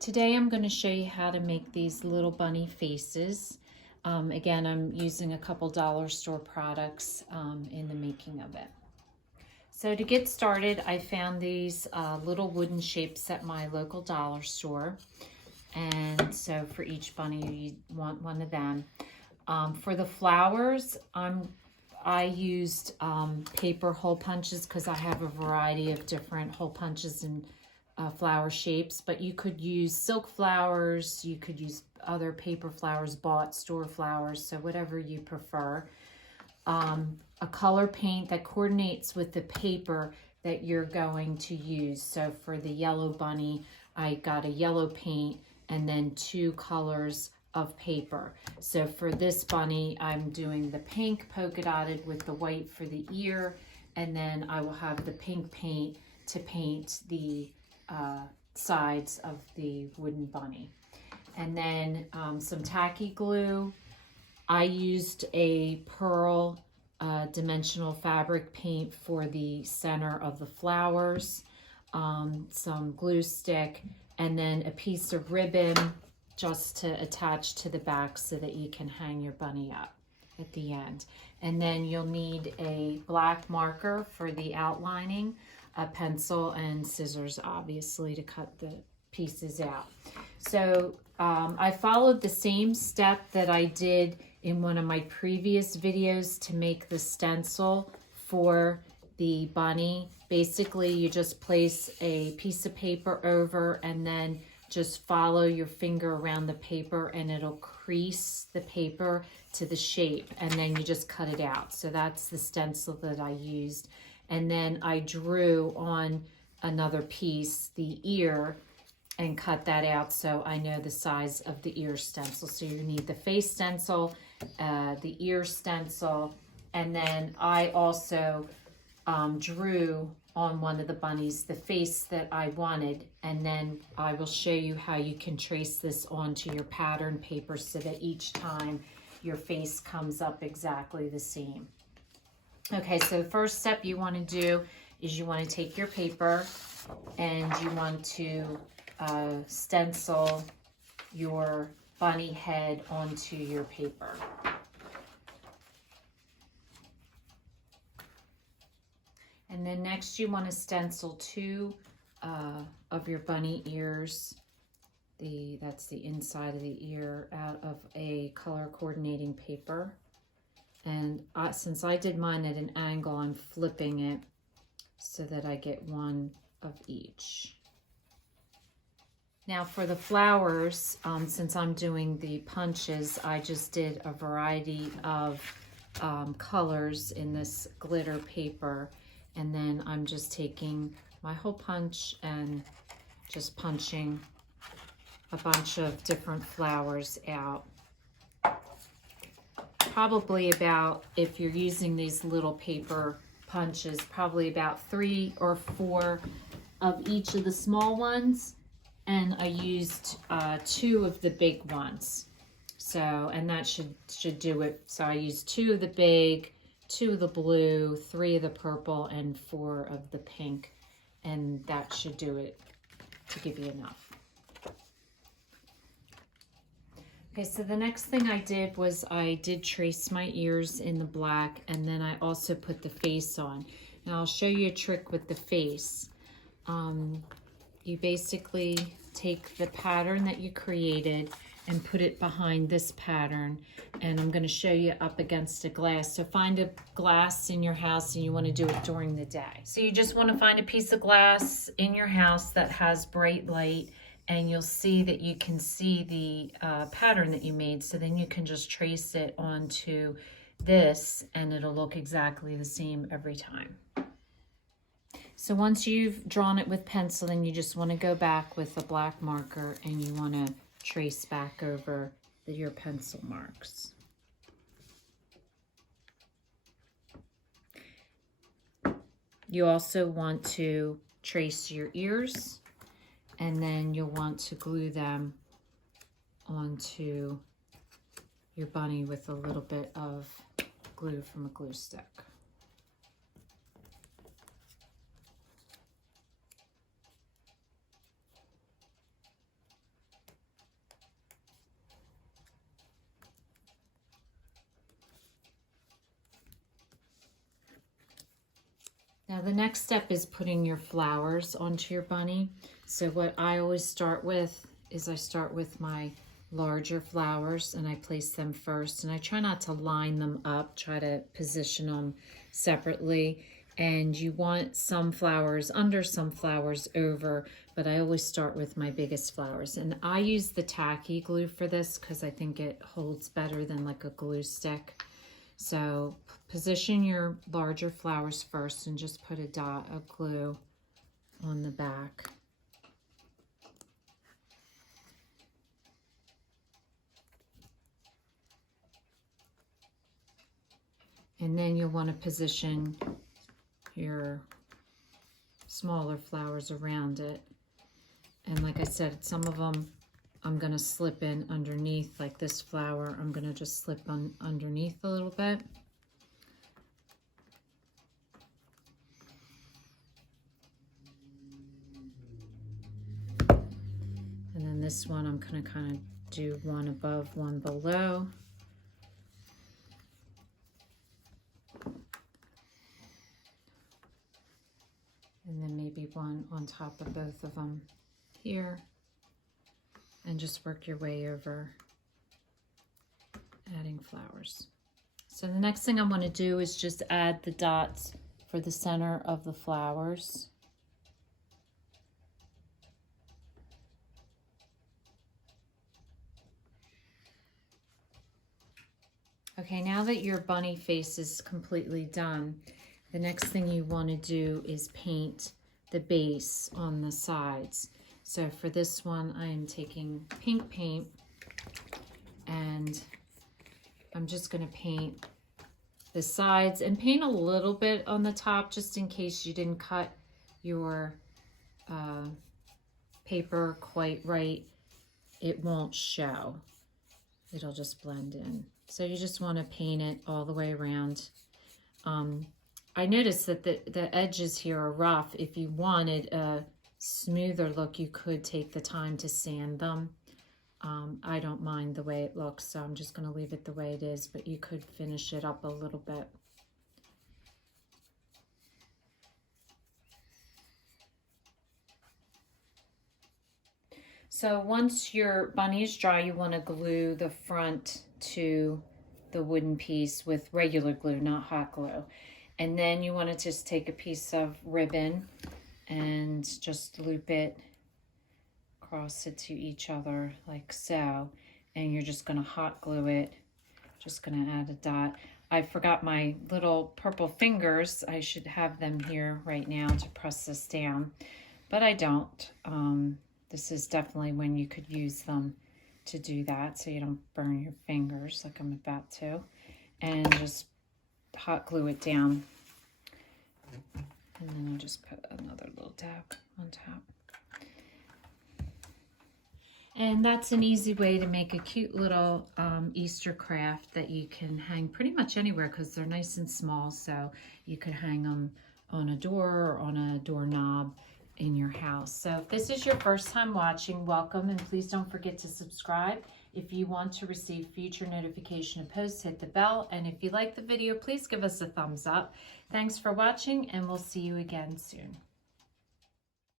Today I'm going to show you how to make these little bunny faces. Again, I'm using a couple dollar store products in the making of it. So to get started, I found these little wooden shapes at my local dollar store. And so for each bunny, you want one of them. For the flowers, I used paper hole punches because I have a variety of different hole punches and flower shapes, but you could use silk flowers, you could use other paper flowers, bought store flowers, so whatever you prefer. A color paint that coordinates with the paper that you're going to use. So for the yellow bunny, I got a yellow paint and then 2 colors of paper. So for this bunny, I'm doing the pink polka dotted with the white for the ear, and then I will have the pink paint to paint the sides of the wooden bunny. And then some tacky glue. I used a pearl dimensional fabric paint for the center of the flowers, some glue stick, and then a piece of ribbon just to attach to the back so that you can hang your bunny up at the end. And then you'll need a black marker for the outlining, a pencil, and scissors, obviously, to cut the pieces out. So I followed the same step that I did in one of my previous videos to make the stencil for the bunny. Basically, you just place a piece of paper over and then just follow your finger around the paper and it'll crease the paper to the shape, and then you just cut it out. So that's the stencil that I used. And then I drew on another piece the ear and cut that out so I know the size of the ear stencil. So you need the face stencil, the ear stencil, and then I also drew on one of the bunnies the face that I wanted, and then I will show you how you can trace this onto your pattern paper so that each time your face comes up exactly the same. Okay, so the first step you want to do is you want to take your paper and you want to stencil your bunny head onto your paper. And then next you want to stencil 2 of your bunny ears. That's the inside of the ear out of a color coordinating paper. And since I did mine at an angle, I'm flipping it so that I get 1 of each. Now for the flowers, since I'm doing the punches, I just did a variety of colors in this glitter paper. And then I'm just taking my hole punch and just punching a bunch of different flowers out. Probably about, if you're using these little paper punches, probably about 3 or 4 of each of the small ones. And I used 2 of the big ones. So, and that should do it. So I used 2 of the big, 2 of the blue, 3 of the purple, and 4 of the pink. And that should do it to give you enough. Okay, so the next thing I did was I did trace my ears in the black, and then I also put the face on. Now I'll show you a trick with the face. You basically take the pattern that you created and put it behind this pattern, and I'm going to show you up against a glass. So find a glass in your house, and you want to do it during the day. So you just want to find a piece of glass in your house that has bright light, and you'll see that you can see the pattern that you made. So then you can just trace it onto this and it'll look exactly the same every time. So once you've drawn it with pencil, then you just want to go back with a black marker and you want to trace back over your pencil marks. You also want to trace your ears, and then you'll want to glue them onto your bunny with a little bit of glue from a glue stick. Now the next step is putting your flowers onto your bunny. So what I always start with is I start with my larger flowers and I place them first, and I try not to line them up, try to position them separately. And you want some flowers under, some flowers over, but I always start with my biggest flowers. And I use the tacky glue for this because I think it holds better than like a glue stick. So position your larger flowers first and just put a dot of glue on the back. And then you'll want to position your smaller flowers around it. And like I said, some of them I'm going to slip in underneath, like this flower. I'm going to just slip on underneath a little bit. And then this one I'm going to kind of do one above, one below. And then maybe one on top of both of them here. And just work your way over adding flowers. So the next thing I want to do is just add the dots for the center of the flowers. Okay, now that your bunny face is completely done, the next thing you want to do is paint the base on the sides. So for this one, I am taking pink paint and I'm just going to paint the sides and paint a little bit on the top just in case you didn't cut your paper quite right. It won't show. It'll just blend in. So you just want to paint it all the way around. I noticed that the edges here are rough. If you wanted a smoother look, you could take the time to sand them. I don't mind the way it looks, so I'm just going to leave it the way it is, but you could finish it up a little bit. So once your bunny is dry, you want to glue the front to the wooden piece with regular glue, not hot glue. And then you want to just take a piece of ribbon and just loop it, cross it to each other like so. And you're just going to hot glue it. Just going to add a dot. I forgot my little purple fingers. I should have them here right now to press this down, but I don't. This is definitely when you could use them to do that so you don't burn your fingers like I'm about to. And just hot glue it down. And then I'll just put another little dab on top. And that's an easy way to make a cute little Easter craft that you can hang pretty much anywhere because they're nice and small. So you could hang them on a door or on a doorknob in your house. So if this is your first time watching, welcome, and please don't forget to subscribe. If you want to receive future notification of posts, hit the bell. And if you like the video, please give us a thumbs up. Thanks for watching, and we'll see you again soon.